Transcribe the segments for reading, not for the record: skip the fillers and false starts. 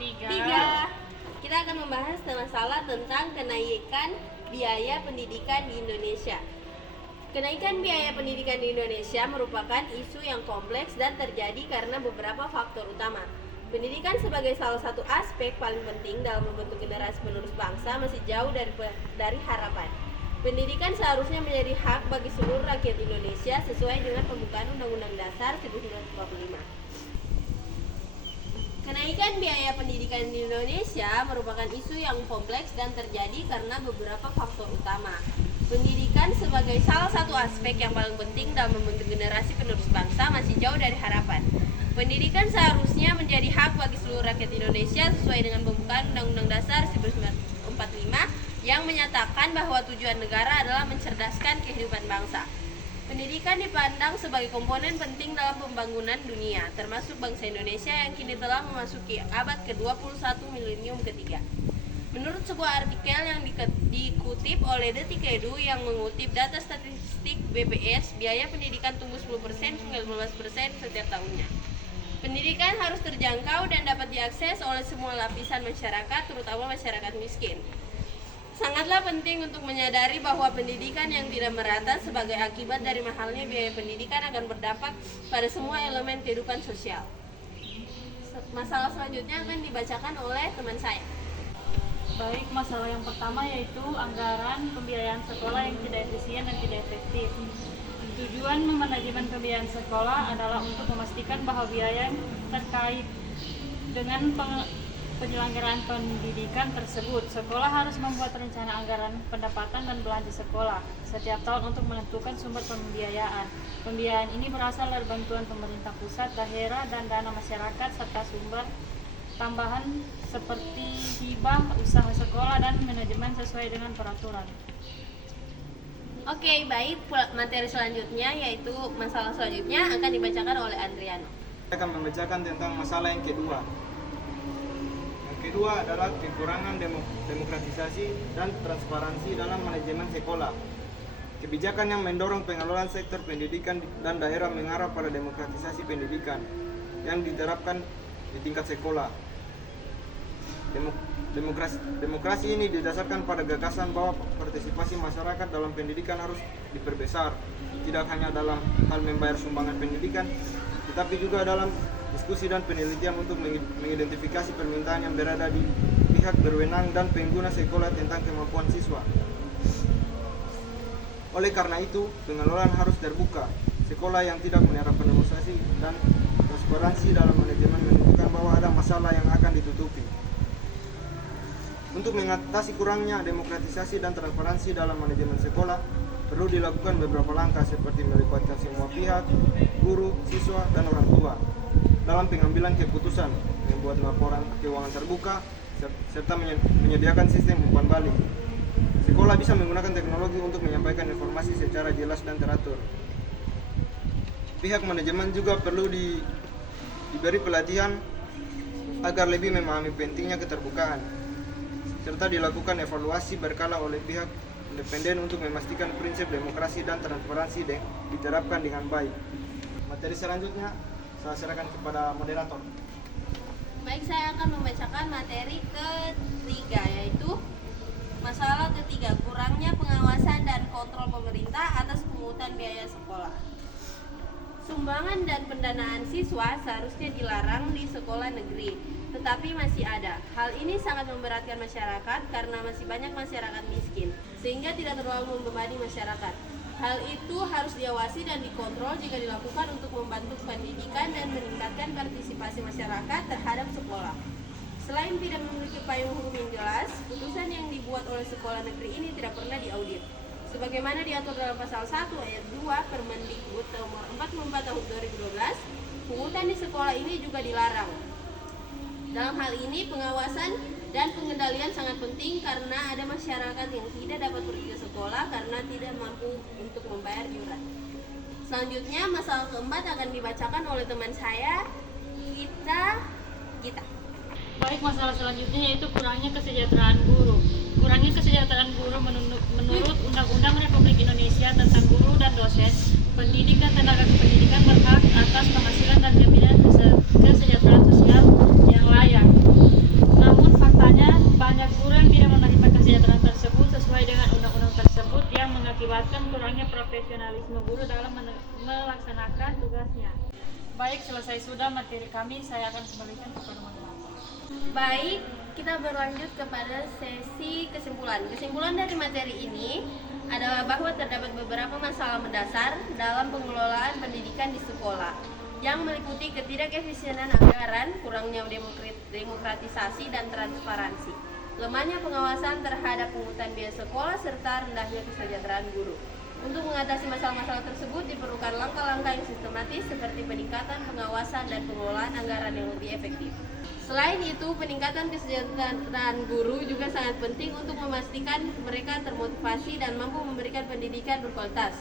Tiga. Kita akan membahas masalah tentang kenaikan biaya pendidikan di Indonesia. Kenaikan biaya pendidikan di Indonesia merupakan isu yang kompleks dan terjadi karena beberapa faktor utama. Pendidikan sebagai salah satu aspek paling penting dalam membentuk generasi penerus bangsa masih jauh dari harapan. Pendidikan seharusnya menjadi hak bagi seluruh rakyat Indonesia sesuai dengan pembukaan Undang-Undang Dasar 1945. Kenaikan biaya pendidikan di Indonesia merupakan isu yang kompleks dan terjadi karena beberapa faktor utama. Pendidikan sebagai salah satu aspek yang paling penting dalam membentuk generasi penerus bangsa masih jauh dari harapan. Pendidikan seharusnya menjadi hak bagi seluruh rakyat Indonesia sesuai dengan pembukaan Undang-Undang Dasar 1945 yang menyatakan bahwa tujuan negara adalah mencerdaskan kehidupan bangsa. Pendidikan dipandang sebagai komponen penting dalam pembangunan dunia, termasuk bangsa Indonesia yang kini telah memasuki abad ke-21 milenium ketiga. Menurut sebuah artikel yang dikutip oleh Detik.edu yang mengutip data statistik BPS, biaya pendidikan tumbuh 10% hingga 15% setiap tahunnya. Pendidikan harus terjangkau dan dapat diakses oleh semua lapisan masyarakat, terutama masyarakat miskin. Sangatlah penting untuk menyadari bahwa pendidikan yang tidak merata sebagai akibat dari mahalnya biaya pendidikan akan berdampak pada semua elemen kehidupan sosial. Masalah selanjutnya akan dibacakan oleh teman saya. Baik, masalah yang pertama yaitu anggaran pembiayaan sekolah yang tidak efisien dan tidak efektif. Tujuan manajemen pembiayaan sekolah adalah untuk memastikan bahwa biaya terkait dengan penyelenggaraan pendidikan tersebut. Sekolah harus membuat rencana anggaran pendapatan dan belanja sekolah setiap tahun untuk menentukan sumber pembiayaan. Pembiayaan ini berasal dari bantuan pemerintah pusat, daerah, dan dana masyarakat serta sumber tambahan seperti hibah, usaha sekolah, dan manajemen sesuai dengan peraturan. Oke, baik. Materi selanjutnya yaitu masalah selanjutnya akan dibacakan oleh Andriano. Saya akan membacakan tentang masalah yang kedua. Yang kedua adalah kekurangan demokratisasi dan transparansi dalam manajemen sekolah. Kebijakan yang mendorong pengelolaan sektor pendidikan dan daerah mengarah pada demokratisasi pendidikan yang diterapkan di tingkat sekolah. Demokrasi ini didasarkan pada gagasan bahwa partisipasi masyarakat dalam pendidikan harus diperbesar, tidak hanya dalam hal membayar sumbangan pendidikan, tetapi juga dalam diskusi dan penelitian untuk mengidentifikasi permintaan yang berada di pihak berwenang dan pengguna sekolah tentang kemampuan siswa. Oleh karena itu, pengelolaan harus terbuka. Sekolah yang tidak menerapkan demokrasi dan transparansi dalam manajemen menunjukkan bahwa ada masalah yang akan ditutupi. Untuk mengatasi kurangnya demokratisasi dan transparansi dalam manajemen sekolah, perlu dilakukan beberapa langkah seperti melibatkan semua pihak, guru, siswa, dan orang tua dalam pengambilan keputusan, membuat laporan keuangan terbuka, serta menyediakan sistem umpan balik. Sekolah bisa menggunakan teknologi untuk menyampaikan informasi secara jelas dan teratur. Pihak manajemen juga perlu diberi pelatihan agar lebih memahami pentingnya keterbukaan, serta dilakukan evaluasi berkala oleh pihak independen untuk memastikan prinsip demokrasi dan transparansi diterapkan dengan baik. Materi selanjutnya saya serahkan kepada moderator. Baik, saya akan membacakan materi ketiga, yaitu masalah ketiga, kurangnya pengawasan dan kontrol pemerintah atas pungutan biaya sekolah. Sumbangan dan pendanaan siswa seharusnya dilarang di sekolah negeri, tetapi masih ada. Hal ini sangat memberatkan masyarakat karena masih banyak masyarakat miskin, sehingga tidak terlalu membebani masyarakat. Hal itu harus diawasi dan dikontrol jika dilakukan untuk membantu pendidikan dan meningkatkan partisipasi masyarakat terhadap sekolah. Selain tidak memiliki payung hukum yang jelas, putusan yang dibuat oleh sekolah negeri ini tidak pernah diaudit. Sebagaimana diatur dalam pasal 1 ayat 2 Permendikbud nomor 44 tahun 2012, pungutan di sekolah ini juga dilarang. Dalam hal ini, pengawasan dan pengendalian sangat penting karena ada masyarakat yang tidak dapat pergi ke sekolah karena tidak mampu untuk membayar iuran. Selanjutnya, masalah keempat akan dibacakan oleh teman saya, Gita. Baik, masalah selanjutnya yaitu kurangnya kesejahteraan guru. Kurangnya kesejahteraan guru menurut Undang-Undang Republik Indonesia tentang Guru dan Dosen, pendidik dan tenaga kependidikan berhak atas penghasilan dan jaminan kesejahteraan sosial yang layak. selesai sudah materi kami, saya akan kembalikan kepada moderator. Baik, kita berlanjut kepada sesi kesimpulan. Kesimpulan dari materi ini adalah bahwa terdapat beberapa masalah mendasar dalam pengelolaan pendidikan di sekolah yang meliputi ketidakefisienan anggaran, kurangnya demokratisasi dan transparansi, lemahnya pengawasan terhadap pungutan biaya sekolah, serta rendahnya kesejahteraan guru. Untuk mengatasi masalah-masalah tersebut diperlukan langkah-langkah yang sistematis seperti peningkatan pengawasan dan pengelolaan anggaran yang lebih efektif. Selain itu, peningkatan kesejahteraan guru juga sangat penting untuk memastikan mereka termotivasi dan mampu memberikan pendidikan berkualitas.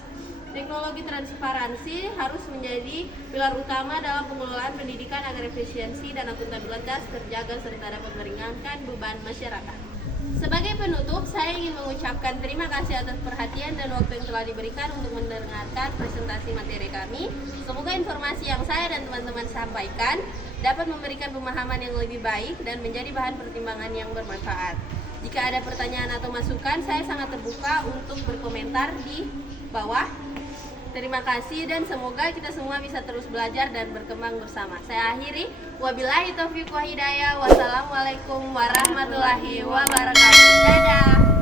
Teknologi transparansi harus menjadi pilar utama dalam pengelolaan pendidikan agar efisiensi dan akuntabilitas terjaga serta dapat meringankan beban masyarakat. Sebagai penutup, saya ingin mengucapkan terima kasih atas perhatian dan waktu yang telah diberikan untuk mendengarkan presentasi materi kami. Semoga informasi yang saya dan teman-teman sampaikan dapat memberikan pemahaman yang lebih baik dan menjadi bahan pertimbangan yang bermanfaat. Jika ada pertanyaan atau masukan, saya sangat terbuka untuk berkomentar di bawah. Terima kasih dan semoga kita semua bisa terus belajar dan berkembang bersama. Saya akhiri. Wabillahi taufiq wa hidayah. Wassalamualaikum warahmatullahi wabarakatuh. Dadah.